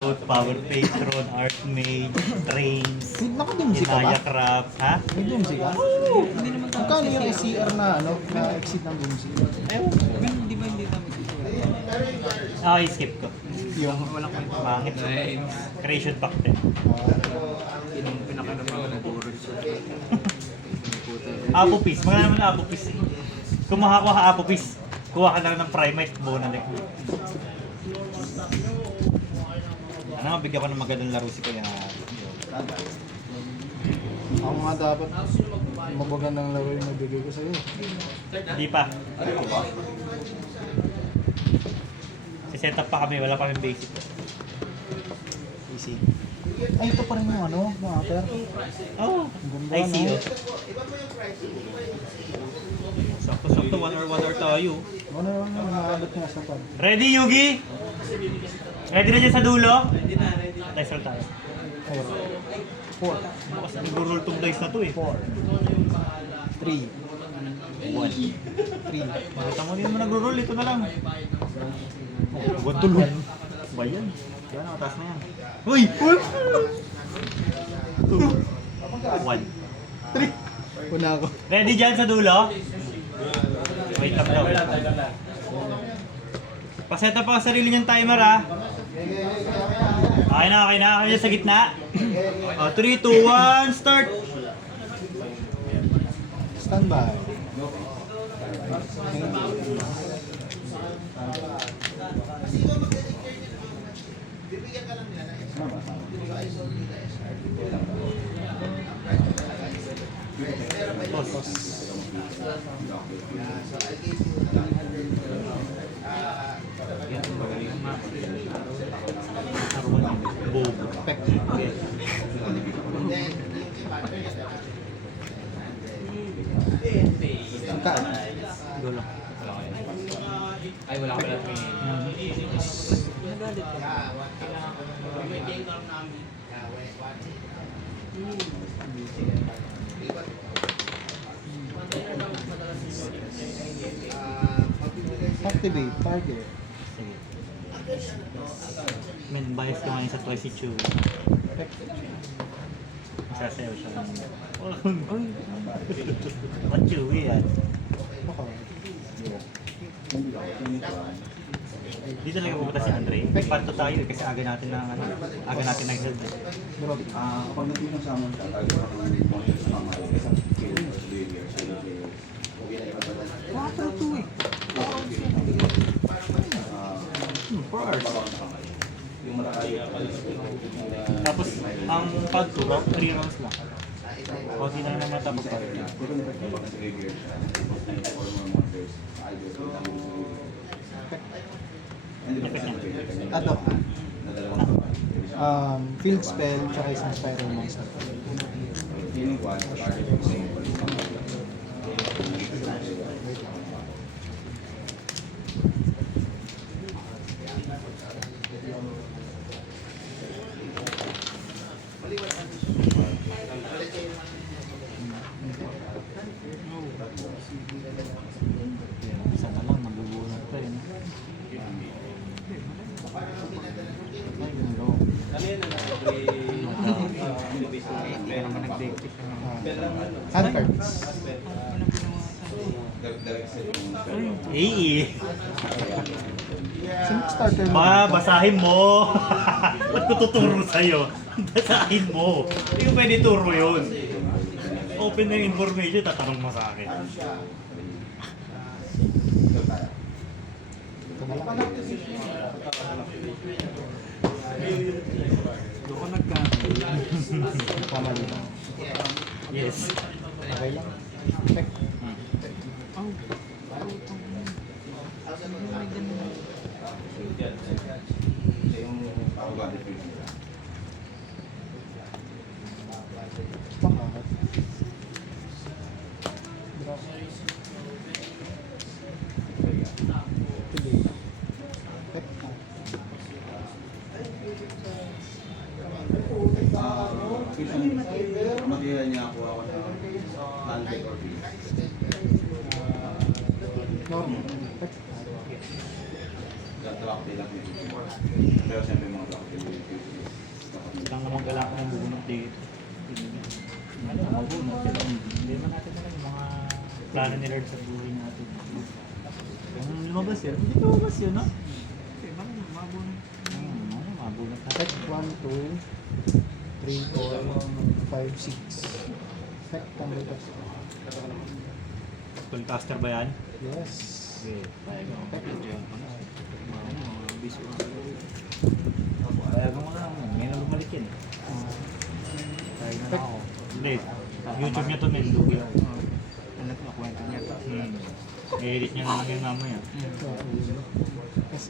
Power Patron, Art Mage, Trains, Naka-Doomsday ka ba? Inaya Craft, ha? May Doomsday ka? Oo! Hindi naman tayo Magkano yung SCR na ano, na exit ng Doomsday? Di ba hindi tayo Ah, skip ko. Yung walang kwenta. Pangit. Creation Pack 10. Yung pinakalabawan na Boros. Apopis, mga naman na Apopis eh. Kung makakuha ka Apopis, kuha ka lang ng Primate, buo na like. Ano, bigyan ko ng magandang laro si Kuya. ako nga dapat mabagandang laro yung nabigay ko sa'yo. Hindi pa. Set up pa kami, wala pa kami basic. Easy. Ay, ito pa rin yung ano, yung upper. Oh, Ganda, I see no? you. Sakto-sakto, 1 hour tayo. Ano yung nakaabot niya sa pad? Ready, Yugi? Ready na dyan sa dulo? Dice roll tayo. Ayun. 4. Bukas nag-roll tong dice na to eh. 4. 3. 1. 3. Makita mo, hindi naman nag-roll. Ito na lang. Oh, huwag tulog. Ba yan? Yan, nakataas na yan. Uy! 1. 3. Una ako. Ready dyan sa dulo? Wait lang daw. Paset up ang sarili niyang timer ha. Okay na, okay na. Ako dyan sa gitna. 3, 2, 1, start! Standby. Bobo. Sangkaan. Dulo. Ay, wala ka lang. Nagalit ka. Activate. Target. Sige. Men, bias ko ngayon sa Twice Chewy. Sasayaw siya. Uy! What Chewy yan? Baka. Dito talaga pupunta si Andre. Panto tayo eh, kasi aga natin na aga natin nag-health. Bro. Kapag natinong sa amon ka, tayo pa kung hindi sa mga isang skill or behavior sa Water to eh. 4 hours. yung matakayo. Tapos, ang pag ko, 3 rounds lang. O, di na naman matapos pa rin. Kung ano kapag sa behavior siya, tapos na yung hormone monsters, ideal ko lang hindi ba sa behavior ka niya? Ato. Na dalawang kapag. Field spell, tsaka isang spiral monster. Feeling ko, target ko sa Isa na lang, nabubunot pa rin. Ay, ganun. Hindi naman nag-deck siya. Hand cards. direct set yung Eh, Sino starter mo? basahin mo. Ba't ko tuturo sa'yo? Basahin mo. Hindi ko pwede turo yun. Open na yung information, tatanong mo sa akin. Doon ko nagkamali. Pamali lang. Yes. Okay lang. Effect. yung paugali ko yun. Pangahat. Tuloy. Effect. Matira niya ako ng non-take or fee. Normal. Drop lang yun. Pero siyempre mga drop dito. Ano, mabunot sila. Hindi naman natin alam yung mga plano ni Lord sa buhay natin. Kung lumabas yun, hindi lumabas yun, no? Okay, bakit mabunod? Mabunot na. Effect 1, 2, 3, 4, 5, 6. Effect tambay tas. Spellcaster ba yan? Yes. Okay, kaya ko. Visual. Kaya ko mo lang. Ngayon lang bumalik yan. Kaya na ako. Hindi. YouTube niya to, men. Lugi ako. Ano ito, kwento niya to. I-edit niya na lang yun mamaya. Yes.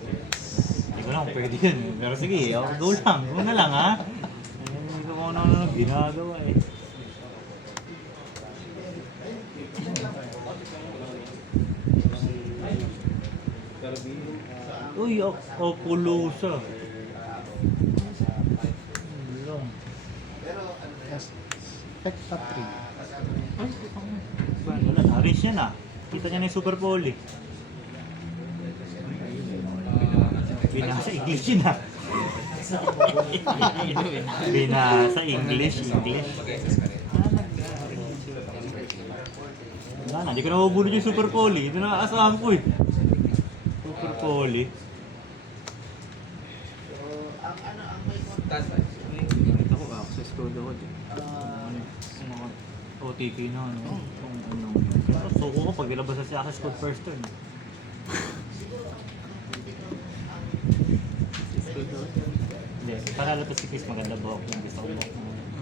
Hindi ko lang kung pwede yun. Pero sige, go lang. Go na lang, ha? Hindi ko kung ano ginagawa eh. Uy, Oculosa. Long. Yes. Effect 3. Wala, na-arrange niya na. Kita niya na yung Super Poly. Binasa English yun ha. Binasa English. Wala na, hindi ko na mabunod yung Super Poly. Ito na asahan ko eh. Super Poly. Nakita ko, access code ako dyan. Mga OTP na ano. Kung ano. Pero suko ko pag ilabas na si access code first turn. Hindi, panalo to si Chris, maganda buhok yung gusto ko buhok.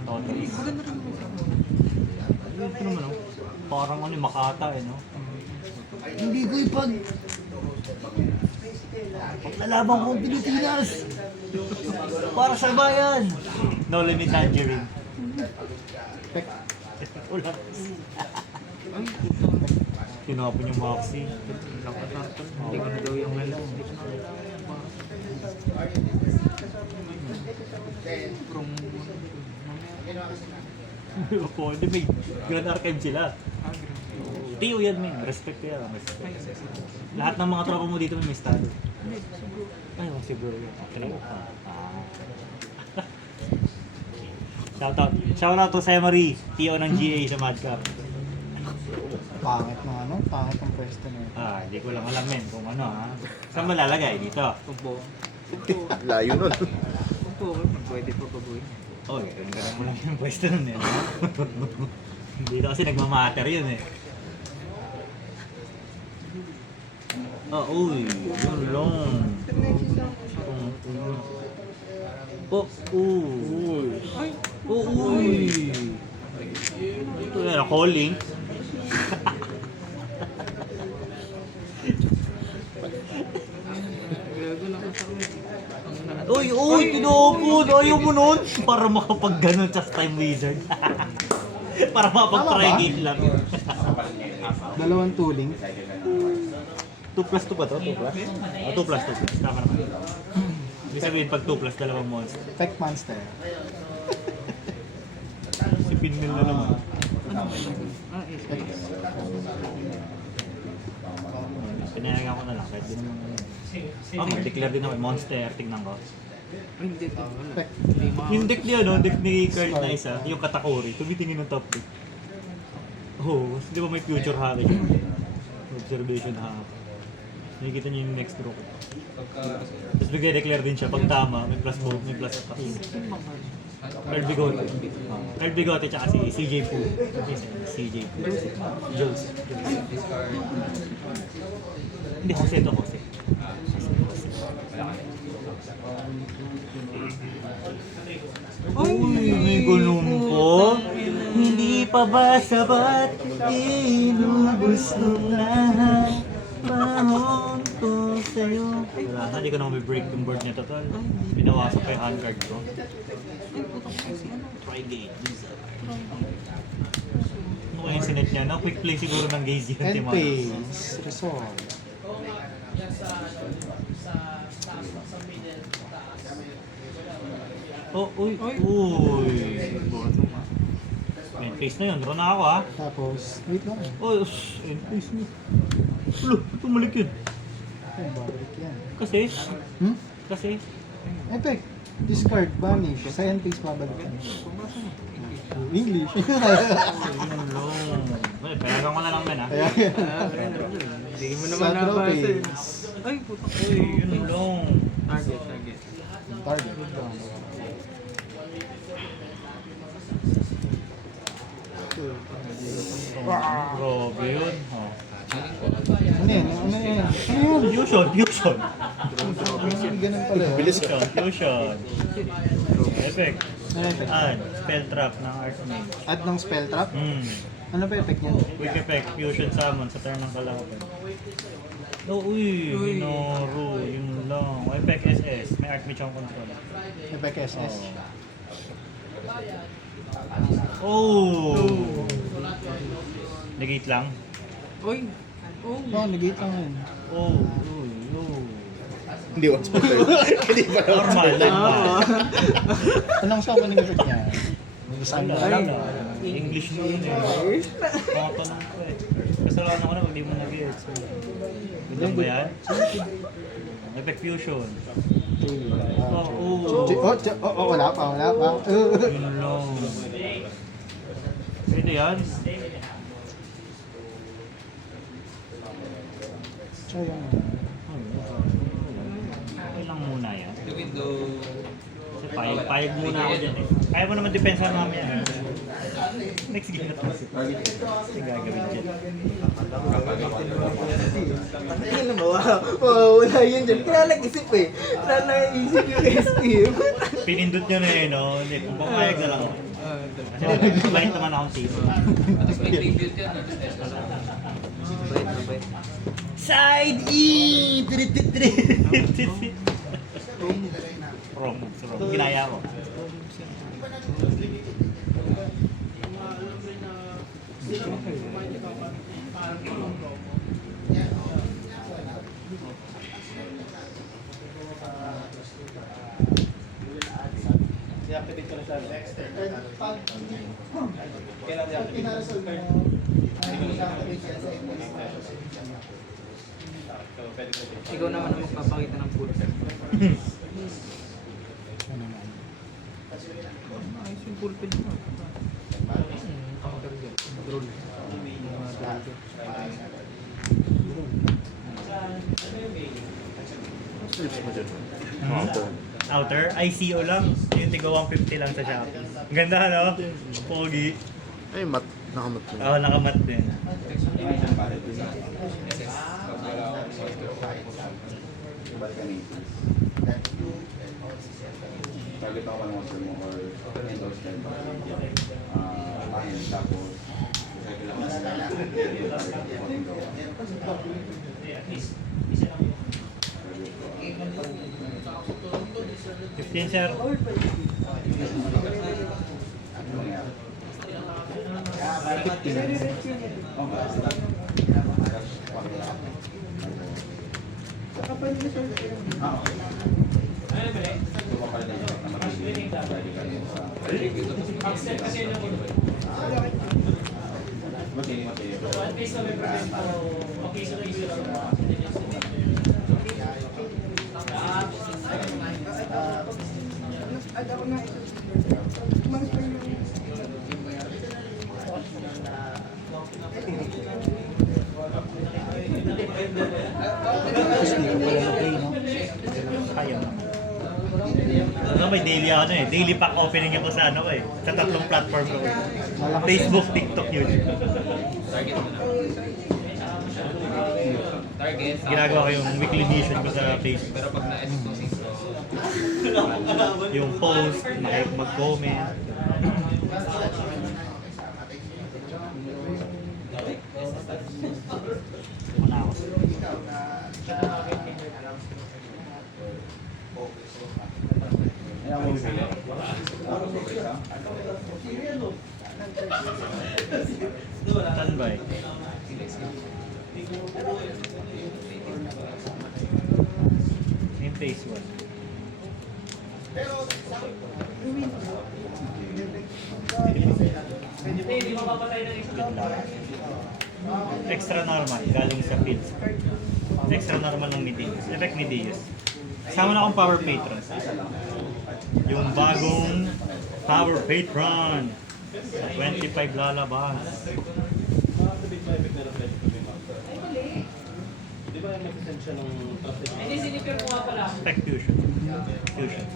Totally. Maganda rin mo. Ito naman oh. Parang ano, makata eh no? Hindi ko ipag... Paglalaban ko ang Pilipinas! Para sa bayan! No limit tangerine. Effect. Wala. Ay, puto. Tinapon yung Maxi. Nakatartal. Hindi ko na daw yung alam. Hindi ko na From... Opo, hindi may Grand Archive sila. Tiyo yan, men. Respect ko yan. Respect. Lahat ng mga tropa mo dito may estado. Ay, si bro yun. Shoutout to Sai Marie, Tiyo ng GA sa Madcap. Pangit na ano? Pangit ang pwesto na yun. Hindi ko lang alam men kung ano ha. Saan ba lalagay? Dito. Tumpo. Layo nun. Tumpo, pwede pa baguhin. Oh, ganun mo lang yung pwesto nun eh. Dito kasi nagmamatter yun eh. Uy, yun lang. Uy. Ay, Uy. Ito yan, calling. gago na ka sa akin. Uy, tinupod. Ayaw mo nun. Para makapag ganun sa time wizard. Para makapag-try lang. Dalawang tooling. 2 plus 2 ba to? 2 plus? 2 plus 2 plus. Tama naman. Ibig sabihin pag 2 plus, dalawang monster. Effect monster. Si Pinmil na naman. Ah, yes. Pinayagan ko na lang. Kahit din naman. Mag-declare din naman. Monster. Tingnan ko. Ay, hindi. Wala. Effect. Hindi Yung deck niya, no? Deck ni Carl na isa. Yung Katakuri. Tumitingin ng top deck. Oh, di ba may future haka yun? Observation haka. Nakikita niyo yung next draw ko. Tapos bigay-declare din siya. Pag tama, may plus vote, may plus attack. Earl Bigote. Earl Bigote tsaka si CJ Poo. CJ Poo. Jules. Hindi, Jose to, Jose. Uy, may ganun po. Hindi pa ba sabat? Inubos nung lahat. Mahon ko sa'yo. Wala na, di ko na may-break yung board niya total. Pinawasak pa yung handcard ko. Try game. Ano kaya yung sinet niya? No? Quick play siguro ng gaze yun. And Timon. phase. Resolve. Uy. End phase na yun. Draw na ako ha. Tapos, wait lang. End phase na. Ulo, tumalik yun. Ay, babalik yan. Kasi, Hmm? kasi, Effect. Discard, banish, science face babalikan. Pumasok na. English. Yun long. Well, payagan ko na lang men ha. Ayan. Hindi mo naman Sa draw nabasa. phase. Ay, putang. Uy, yun long. Target, target. Target. Grabe yun. Oh. Ano yan? Ano yan? Ano yan? Fusion, fusion. Ganun pala. Fusion, fusion. Effect. Ano effect? Add, spell trap ng Archmage. Add ng spell trap? Ano pa effect niyan? Quick effect, fusion summon sa turn ng kalaban. Oh, uy, Minoru, yun lang. Effect SS, may Archmage ang control. Effect SS. Oh! Negate lang. Uy! Oh! Oo, negate lang yun. Oh, uy, oh. Hindi ko spoiler. Hindi pa naman Normal, normal. Anong summoning effect niya? Saan Wala, ba lang? wala. English na yun eh. Pakatanong ko eh. Kasalanan ko na pag di mo nag-gets. Ganyan ba yan? Effect fusion. Wala pa, wala pa. Yun lang. Pwede yan. So, yun. Okay lang muna yan. Kasi payag muna ako dyan eh. Kaya mo naman depensa namin yan. Next game na to. Kasi gagawin dyan. Ano mo? Wala yun dyan. Kaya nag-isip eh. Kaya nag-isip yung SP. Pinindot nyo na yun, no? Hindi, kung papayag na lang ako. Kasi bait naman akong team. Bait, mabait. Side E! Wrong moves, wrong. Ginaya ko. Ikaw naman ang magpapakita ng full set. Ayos yung full pin mo. Counter dyan. Roll. Outer? ICO lang. Yung tiga 150 lang sa Shopee. Ang ganda, no? Pogi. Ay, mat. Nakamat ko. Oo, nakamat din. Target ako ng monster mo or endorse them. Ayun, tapos $15, sir. Kaya naman. Ano, may daily ano eh. Daily pack opening ako sa ano ko eh. Sa tatlong platform ko. Facebook, TikTok, YouTube. Ginagawa ko yung weekly mission ko sa Facebook. Pero pag na-exclusive Yung post, mag-comment. Muna ako. Standby. Yung phase 1. Extra normal, galing sa fields. Extra normal ng Midius. Effect Midius. Kasama na akong power patron. Yung bagong Power Patron. 25 lalabas. Di ba may present siya ng traffic? Hindi, sinipir mo nga pala. Tech Fusion. Fusion.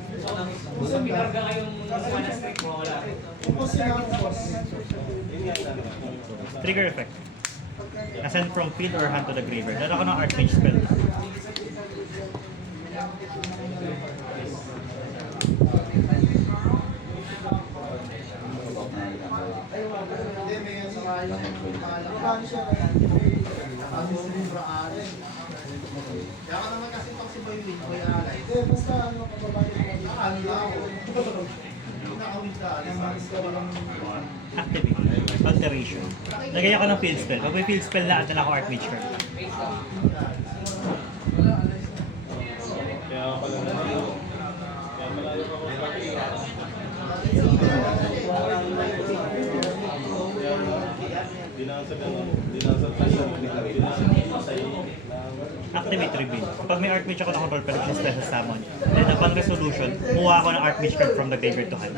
Sa pinarga kayong one streak mo, wala. Trigger effect. Ascend from field or hand to the graveyard. Dala ko ng Archmage spell. Activate. Alteration. Lagay ako ng field spell. Pag may field spell na, dala ko Archmage card. Kaya pala malayo. Kaya malayo ako sa Activate reveal. Pag may Archmage ako na control, pero siya special summon. Then upon resolution, kuha ako ng Archmage card from the graveyard to hand.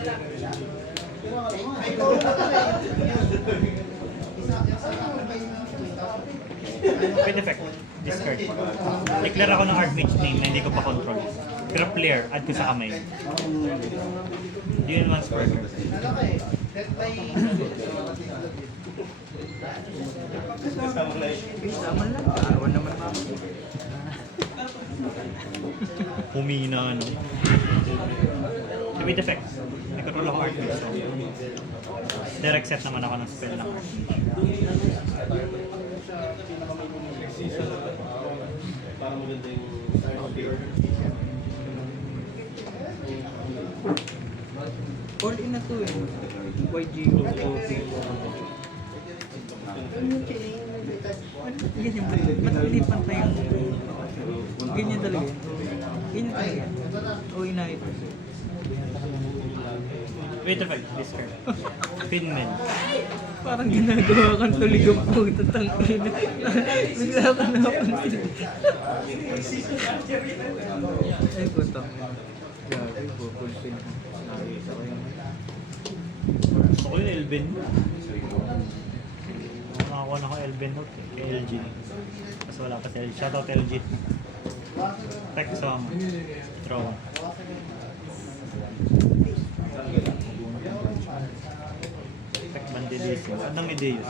With effect, discard. Declare ako ng Archmage name na hindi ko pa control. Pero player, add ko sa kamay. Yun one square. Tama lang. Arawan naman ako. Humina, no? With effect, may control ako Archmage. So, direct set naman ako ng spell ng Archmage. para maganda yung audio. All in na to eh. YG OP. Ganyan ba? Ba't hindi pantay yung... Ganyan talaga yun. Ganyan talaga yun. O inahit. Wait a fact, discard. Pinman. Parang ginagawa kang tulig ang puto tangin. Bigla ka napansin. Ay puto. Grabe, pupulpin. Nakita ko yung... Gusto ko yung Elben. Nakakuha na ko Elben Note eh, kay LG. Kasi wala pa si LG. Shoutout LG. Tech sa mo. Throw. Tech Bandilis. Anong ideyo?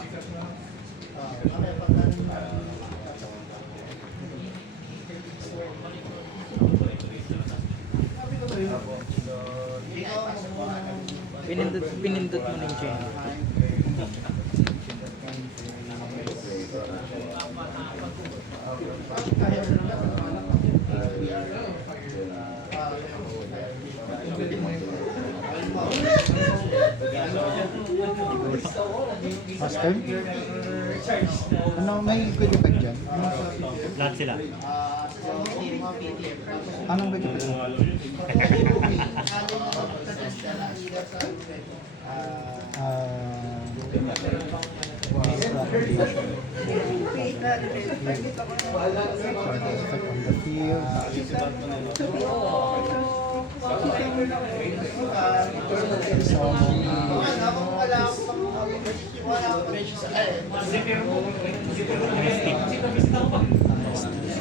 Pinindot mo na yung chain. Last turn? Ano, may pwede pa dyan? Lahat sila. Anong pwede pa dyan? Effect on the field.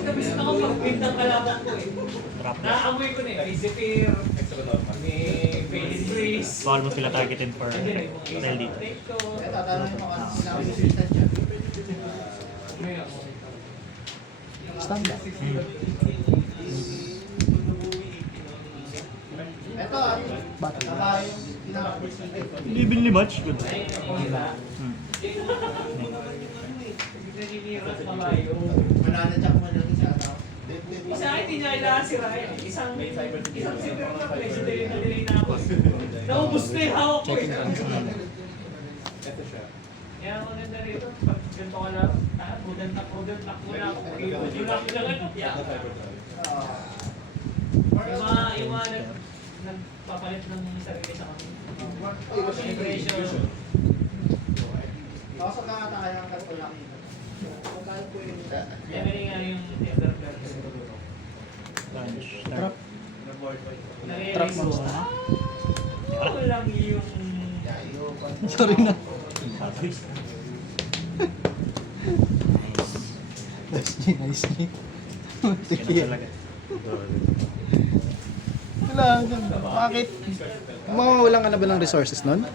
Kabisita ko pag-win ng kalaban ko eh. Trap na. Naamoy ko na eh. May Zephyr, may Faded Breeze. Bawal mo sila targetin for style dito. Standard. Bakit? Hindi binili much. Good. Naninira sa kabayo. Isa akin, hindi niya kailangan si Ryan. Isang Zephyr na place, delay na ako. Naubos na yung hawak ko eh. Kaya ako nanda rito, pag ganito ka lang, prudent na muna ako. Yung lang ano. Yung mga nagpapalit ng sarili sa kami. Celebration. Yan nga yung Elder Birds. Lunch. Trap. Trap monster. Ako lang yung... Sorry na. Patrice. Nice G, nice G. Ganun talaga. Wala, bakit? Mawawalan ka na ba ng resources nun?